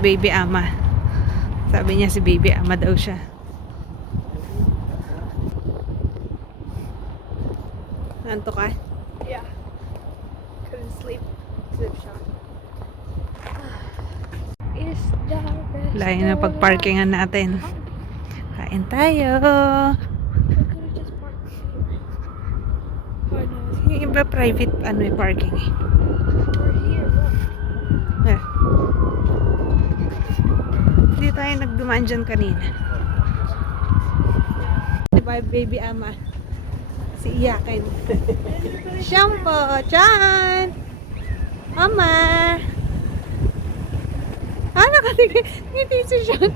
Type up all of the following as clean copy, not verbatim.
si Baby Ama. Sabi niya si Baby Ama daw siya. Nanto ka? Yeah. Couldn't sleep. Zip shot. Is the rest Layo na pagparkingan natin. Kain tayo. We could've just parked here. Oh no, Yung iba private parking eh. we're here. Look. Eh. Hindi tayo nagdumaan dyan kanina. Diba, Baby Ama? Si Iyakin. Shampoo! Chan! Mama! Nakatingin. Ngiti si Sean.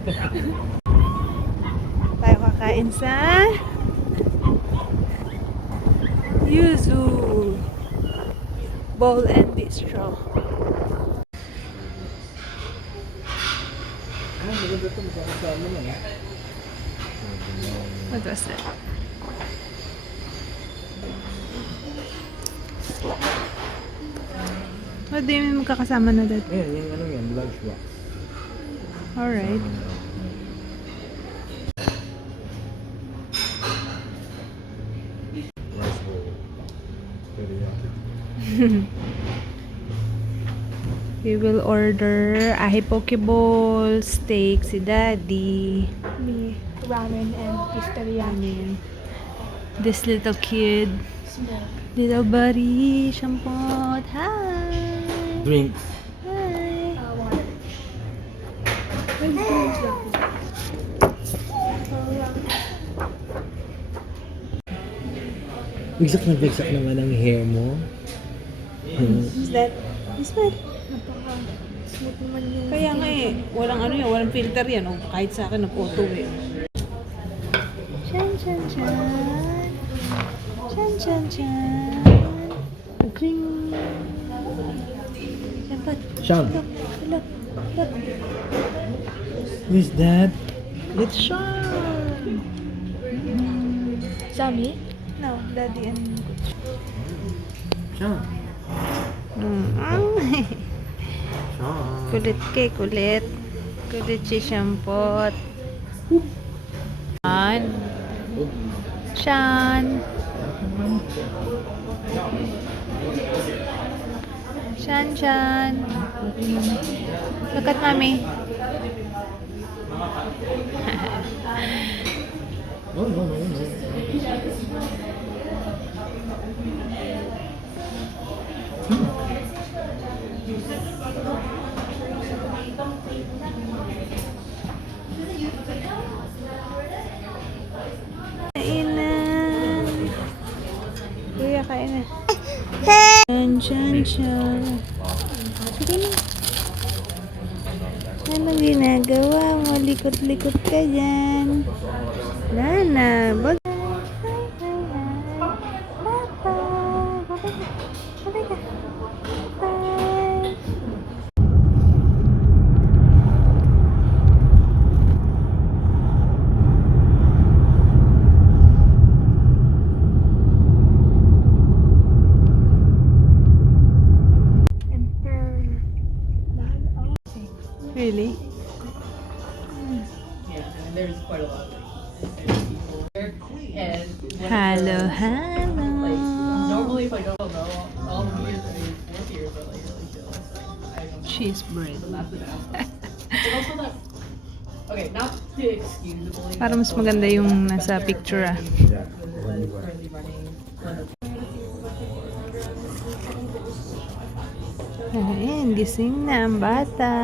Tayo kakain sa Yuzu Bowl and Bistro. What was that? What do you mean magkakasama na dad? Ayan, yung ano yan, lunch box. Alright. Rice bowl. Teriyaki. We will order ahi poke bowl, steak si daddy. Me, ramen and beef teriyaki. Ayan. This little kid, Small. little buddy, shampoo. Hi! Drinks. Hi! Water. Where's the drinks? Bigsak na bigsak naman ang hair mo. Who's that? Who's that? Napaka-smooth naman yung... Kaya nga walang walang filter yan. O, kahit sa akin, nag-auto Chan, chan, chan. Chan, chan, chan. Ding. Dapat. Sean, Look, look, look. who's that? It's Sean! Sammy? No, daddy and... Sean. Sean. Kulit kulit. Kulit si Shampot. Shan. Shan. Look at mommy. No. Kainan. Kuya, kain na. Chan. Sige na. Ano ginagawa mo? Likot-likot ka dyan. Nana, bag. Really? Yeah, and there's quite a lot of people. And Hello. like normally if I don't know, all the years I mean, 4 years are like really chill. So I don't know. Cheese bread. So that's the downside. But also that okay, not to excuse the bullying. Para mas maganda yung nasa picture ah. Yeah. Currently running one of Ayan, gising na ang bata.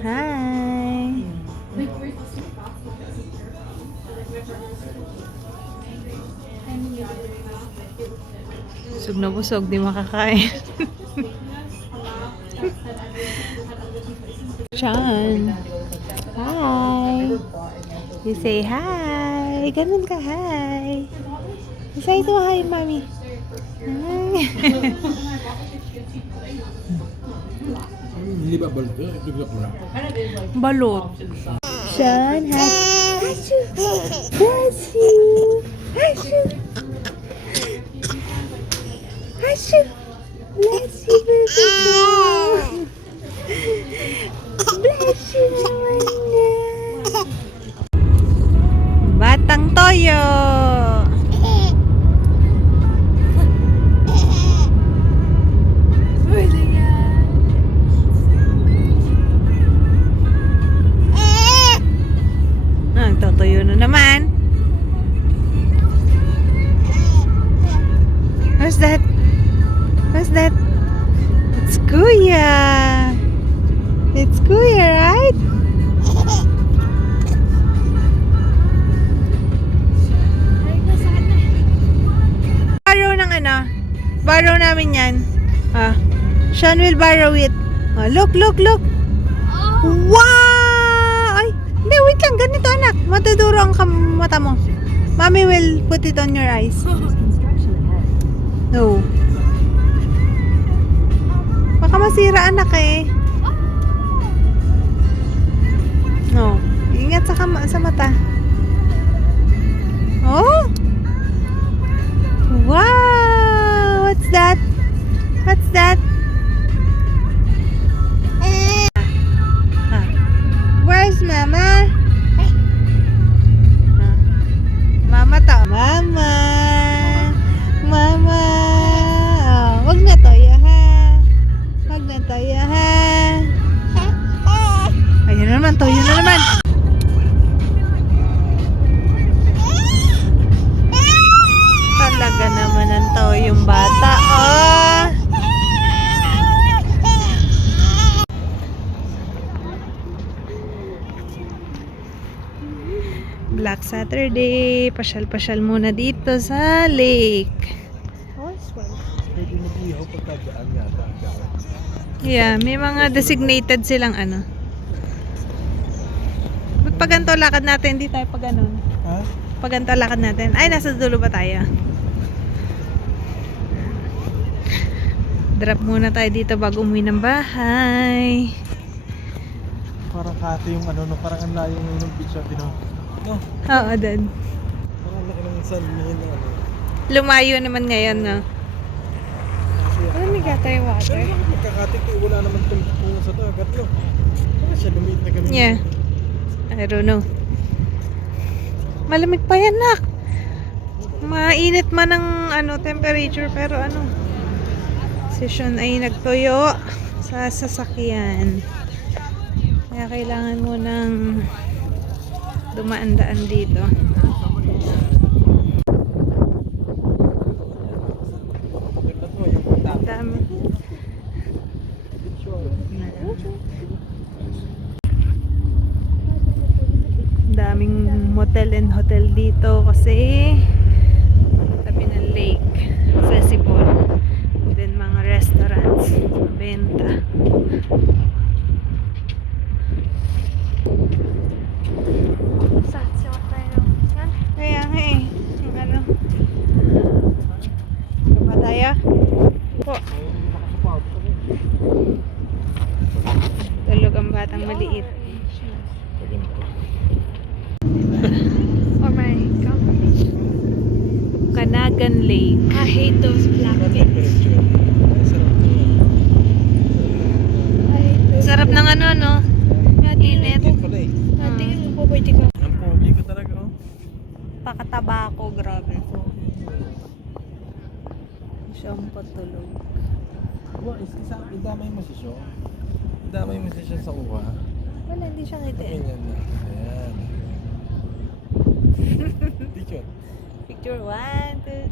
Hi! Busog na busog, di makakain. Sean! Hi! You say hi! Ganun ka, hi! Say to hi, mommy! Hi! Hindi ba balot? Tignan mo na. Balot. Sean, Hashu. Bless you. Hashu. Bless you, baby girl. Bless you, Who's that? Who's that? It's Kuya. It's Kuya, right? Ay, nasaan na? Borrow ng ano? Borrow namin yan. Sean will borrow it. Look, look, look. Oh! Wow! Ay, hindi, wait lang. Ganito, anak. Matuduro ang mata mo. Mommy will put it on your eyes. No. Baka masira, anak eh. No. Ingat sa mata. Oh! Wow! What's that? What's that? Where's Mama? Mama to. Mama! Mama! Oh, wag na toya ha. Wag na toya ha. Ayun na naman, toyo na naman. Talaga naman ang toyong bata. Oh! Black Saturday. Pasyal-pasyal muna dito sa lake. Pwede mag-ihaw pagkadaan yata. Yeah, may mga designated silang ano. Ba't pag ganito lakad natin? Hindi tayo pag ganun. Ha? Pag ganito lakad natin. Ay, nasa dulo ba tayo? Drop muna tayo dito bago umuwi ng bahay. Parang kate yung ano, no? Parang ang layo ng beach natin, no? No? Oo, dad. Parang laki ng sanlihin na ano. Lumayo naman ngayon, no? Ano may gata yung water? Pero bakit magkakatik eh? Wala naman tumpunan sa dagat, no? Baka siya lumiit na kami. Yeah. I don't know. Malamig pa yan, nak. Mainit man ang ano, temperature, pero ano, session ay nagtuyo sa sasakyan. Kaya kailangan mo ng dumaan-daan dito. Dami. Daming motel and hotel dito kasi tabi ng lake, accessible. And then mga restaurants, benta. Saan? Siwat tayo. Saan? Kaya nga eh, yung ano. Ano ba tayo? Po. Tulog ang batang maliit. Oh my God. Canagan Lake. I hate those black things. I hate those. Sarap ng ano, no? Init. Pala eh. Tingin mo po, pwede ka. Ang pogi ko talaga, oh. Pakataba ko, grabe ko. Siyang patulog. Wow, idamay mo si Sean. Idamay mo si Sean sa uwa. Wala, hindi siya kitin. Ganyan na. Ayan. Picture. Picture 1, 2,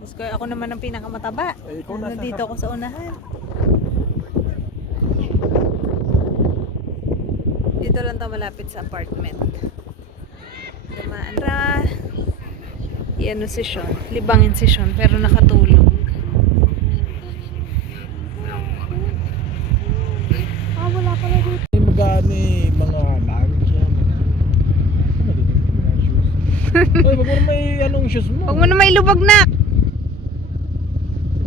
3. Tapos ako naman ang pinakamataba. Eh, ikaw nasa Nandito ako sa unahan. Dito lang to malapit sa apartment. Dumaan ra. Iano si Sean. Libangin si Sean pero nakatulog. Ah, wala pala dito. May magani mga lunch yan. Ano dito? Mga shoes. Ay, wag mo na may anong shoes mo. Huwag mo na mailubag, nak!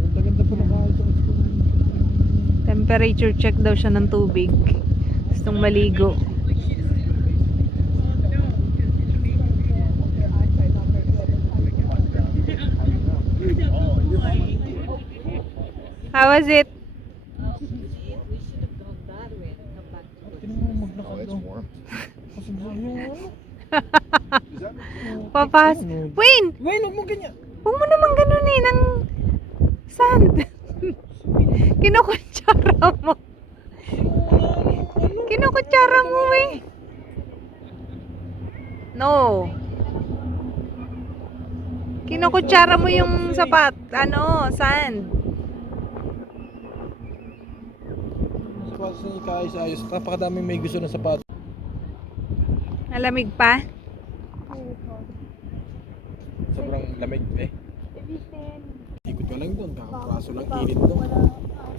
Ganda-ganda pa ng kahit sa Temperature check daw siya ng tubig. Gustong maligo. How was it? Kasi yung Papas. Wayne! Wait, huwag mo ganyan. Huwag mo naman ganun eh, ng sand. Kinukutsara mo. Kinukutsara mo eh. No. Kinukutsara mo yung sapat, sand. Sapatos na ikaayos-ayos. Napakadaming may gusto ng sapatos. Malamig pa? Sobrang lamig eh. Ibig sabihin, Ikot ka lang doon. Kakapraso lang init doon. wala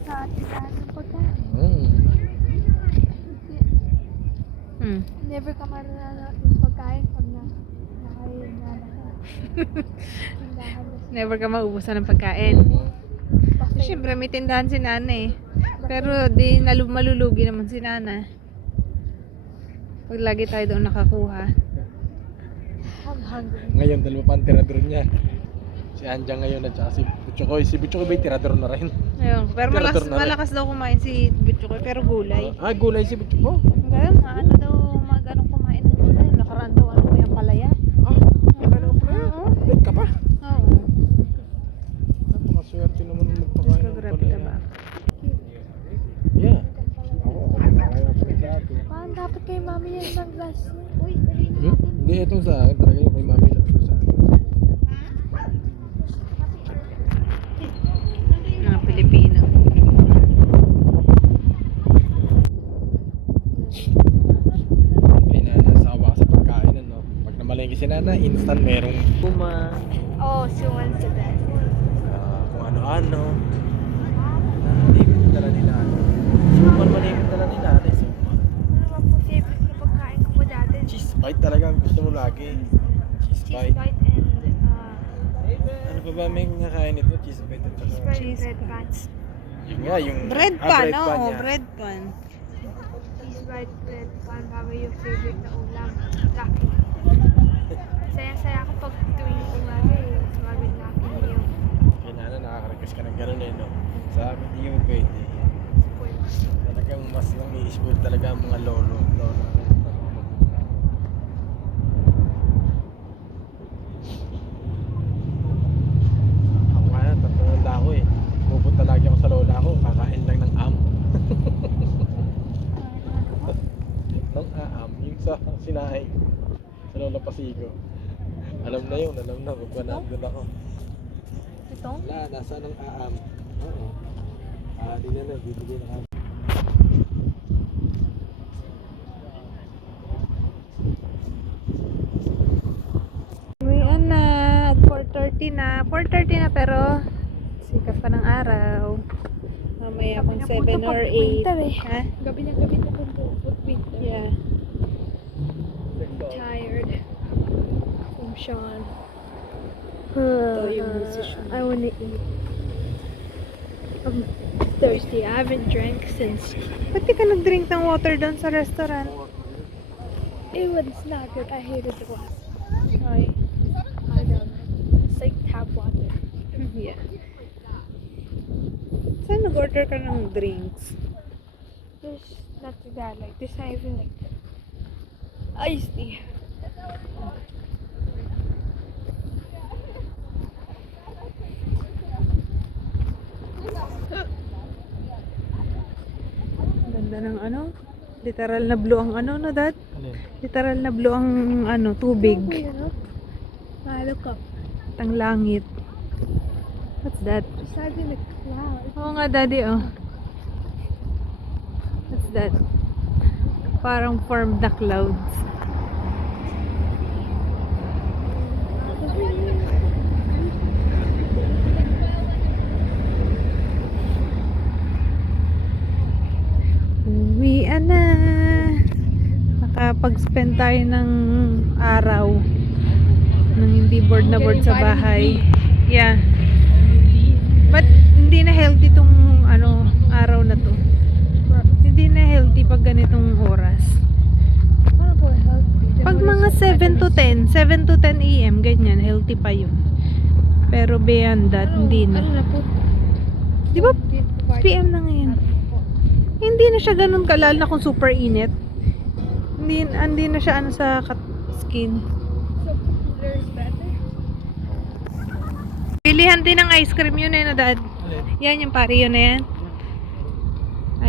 sa tindahan ng pagkain. Never ka marunong yung pagkain pag nakain na tindahan. Never ka maubusan ng pagkain. Siyempre, may tindahan si Nana eh. Pero di malulugi naman si Nana. Pag lagi tayo doon nakakuha. I'm hungry. Ngayon, dalawa pa ang tirador niya. Si Anja ngayon at saka si Butchokoy. Si Butchokoy ba yung tirador na rin? Ayun, pero Tirador na rin. malakas daw kumain si Butchokoy, pero gulay. Gulay si Butchokoy. Ganun, ano daw kumain ng gulay. Nakaraan daw yung palaya. Ano pa? Bait ka pa? Oo. Napakaswerte naman ng magpakain ng Grabe ka ba? Yeah. Ako, kaya po sa atin. Parang dapat kay mami yan ng glass. Uy, Hindi, itong sa akin. Talaga yung kay mami lang ito sa akin. Mga Pilipino. Ay, nasawa ka sa pagkain, ano? Pag namalengke si Nana, instant merong puma. oh, Suman's the best. Kung ano-ano. Nalimit dala nila. Suman malimit dala nila. Suman. Ano ba po favorite na pagkain ko po dati? Cheese bite talaga ang gusto mo lagi. Cheese Cheese bite. bite and Ano pa ba may nakain ito? Cheese bite at cheese saka. bite Cheese and red pants. Yun nga, yung Bread pan, bread pan oo, niya. bread pan. Cheese bite, red pan, bago yung favorite na ulam. Lucky. Saya-saya ako pag tuwing umaga eh. Sumabing lucky yung Kaya Nana, nakaka-request ka ng ganun eh, no? Sa amin, hindi mo pwede. spoil. Talagang mas nang i-spoil talaga ang mga lolo. Ako nga, tatanda ako eh. Pupunta lagi ako sa lola ko, kakain lang ng am. Ng aam, yung sa sinahay. Sa lola Pasigo. Alam na yun, alam na. Pagka nandun ako. Ito? Wala, nasa ng aam. Oo. Di na, bibigay na kami. Uwian na. At 4:30 na. 4:30 na pero sikat pa ng araw. Mamaya kung 7 or 8. Ha? Gabi na gabi na kung put winter. Yeah. Tired from Sean. yung musician. I wanna eat. I'm thirsty. I haven't drank since. Ba't di ka nag-drink ng water doon sa restaurant? It was not good. I hated the glass. Ay. I know. It's like tap water. Yeah. Saan nag-order ka ng drinks? There's nothing bad. Like there's not even like iced tea. Ganda ng ano? Literal na blue ang ano, no, Dad? Alin? Literal na blue ang ano, tubig. You know? I look up. Tang langit. What's that? It's not even a cloud. Oo nga, Daddy, oh. What's that? Parang formed na clouds. Uwian na. Nakapag-spend tayo ng araw nang hindi bored na bored sa bahay. Yeah. But hindi na healthy tong ano, araw na to. Hindi na healthy pag ganitong oras. Paano po healthy? Pag mga 7 to 10, 7 to 10 AM, ganyan, healthy pa yun. Pero beyond that, hindi na. Ano na po? Di ba PM na ngayon? Hindi na siya ganun kalal na kung super init. Hindi na siya ano sa skin. So cooler is better? Pilihan din ng ice cream yun eh, no, Dad? Alin? Yan yung pari yun na yan.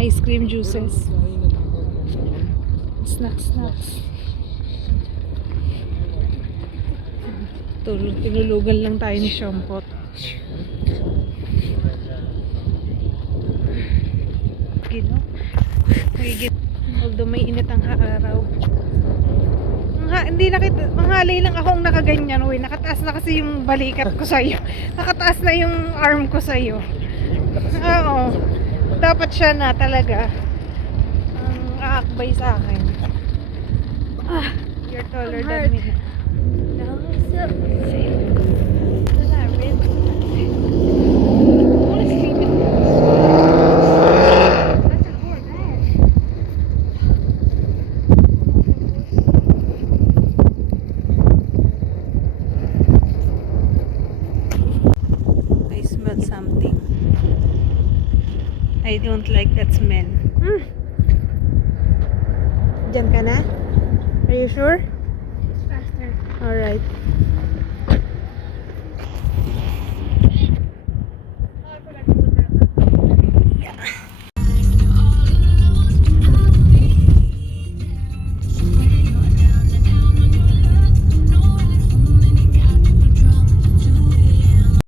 Ice cream juices. Snacks. Tinulugan lang tayo ni Shampot. Gino. Although may init ang araw. Hindi nakita, manghalay lang akong nakaganyan. Uy, nakataas na kasi yung balikat ko sa'yo. Nakataas na yung arm ko sa'yo. Oo. Dapat siya na talaga ang aakbay sa akin. You're taller than me. No, so not really. I wanna sleep in That's a poor bed. I smell something. I don't like that smell. Diyan ka na? Are you sure? Faster. Alright.